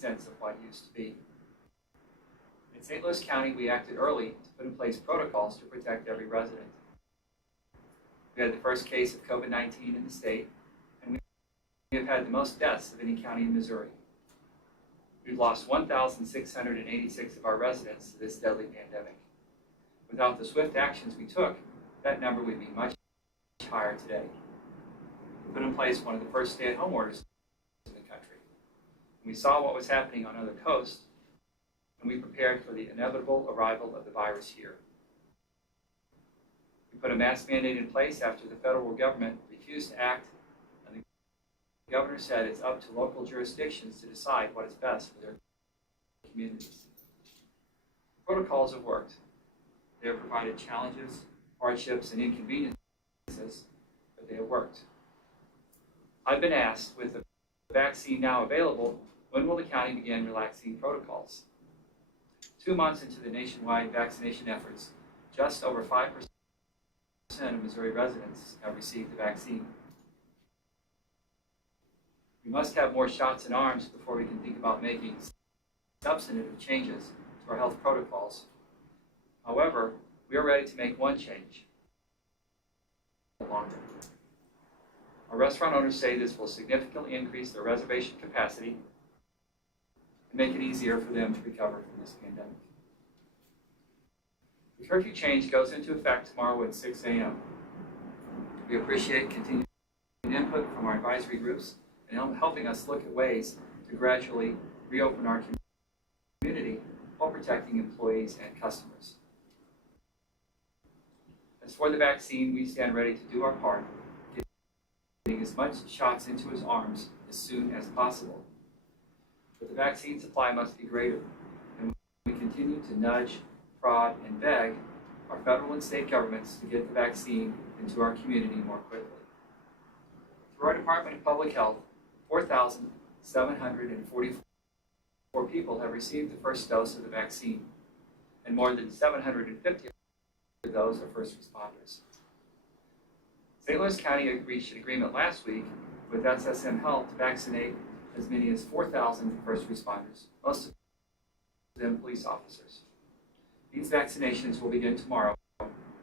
sense of what used to be. In St. Louis County, we acted early to put in place protocols to protect every resident. We had the first case of COVID-19 in the state, and we have had the most deaths of any county in Missouri. We've lost 1,686 of our residents to this deadly pandemic. Without the swift actions we took, that number would be much higher today. We put in place one of the first stay-at-home orders in the country. We saw what was happening on other coasts, and we prepared for the inevitable arrival of the virus here. We put a mask mandate in place after the federal government refused to act, and the governor said it's up to local jurisdictions to decide what is best for their communities. Protocols have worked. They have provided challenges, hardships, and inconveniences, but they have worked. I've been asked, with the vaccine now available, when will the county begin relaxing protocols? 2 months into the nationwide vaccination efforts, just over 5% of Missouri residents have received the vaccine. We must have more shots in arms before we can think about making substantive changes to our health protocols. However, we are ready to make one change. Longer. Our restaurant owners say this will significantly increase their reservation capacity and make it easier for them to recover from this pandemic. The curfew change goes into effect tomorrow at 6 a.m. We appreciate continued input from our advisory groups and helping us look at ways to gradually reopen our community while protecting employees and customers. As for the vaccine, we stand ready to do our part, getting as much shots into his arms as soon as possible. But the vaccine supply must be greater, and we continue to nudge, prod, and beg our federal and state governments to get the vaccine into our community more quickly. Through our Department of Public Health, 4,744 people have received the first dose of the vaccine, and more than 750 of those are first responders. St. Louis County reached an agreement last week with SSM Health to vaccinate as many as 4,000 first responders, most of them police officers. These vaccinations will begin tomorrow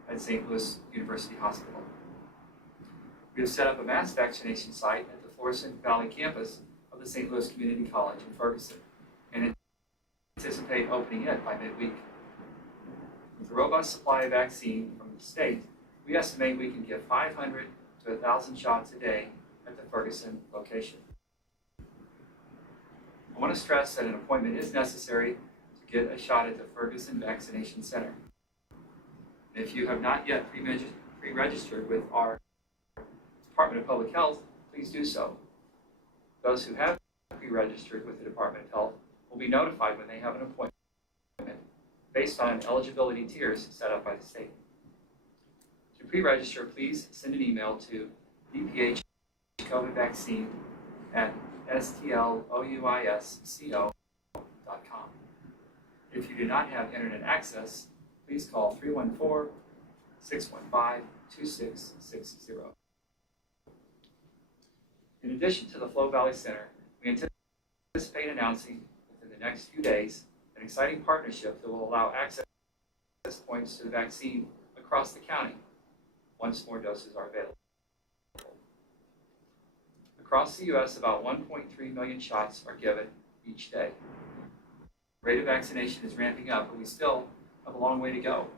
at St. Louis University Hospital. We have set up a mass vaccination site at the Florissant Valley campus of the St. Louis Community College in Ferguson, and anticipate opening it by midweek. With a robust supply of vaccine from the state, we estimate we can give 500 to 1,000 shots a day at the Ferguson location. I want to stress that an appointment is necessary to get a shot at the Ferguson Vaccination Center. If you have not yet pre-registered with our Department of Public Health, please do so. Those who have pre-registered with the Department of Health will be notified when they have an appointment based on eligibility tiers set up by the state. To pre-register, please send an email to dphcovidvaccine@stlouisco.com. If you do not have internet access, please call 314-615-2660. In addition to the Flo Valley Center, we anticipate announcing within the next few days an exciting partnership that will allow access points to the vaccine across the county once more doses are available. Across the U.S., about 1.3 million shots are given each day. The rate of vaccination is ramping up, but we still have a long way to go.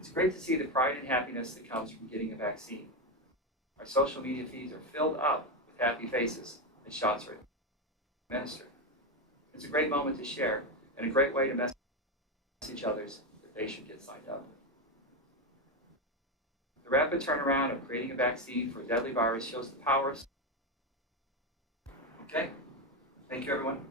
It's great to see the pride and happiness that comes from getting a vaccine. Our social media feeds are filled up with happy faces as shots are administered. It's a great moment to share and a great way to message others that they should get signed up. The rapid turnaround of creating a vaccine for a deadly virus shows the power of... Okay, thank you everyone.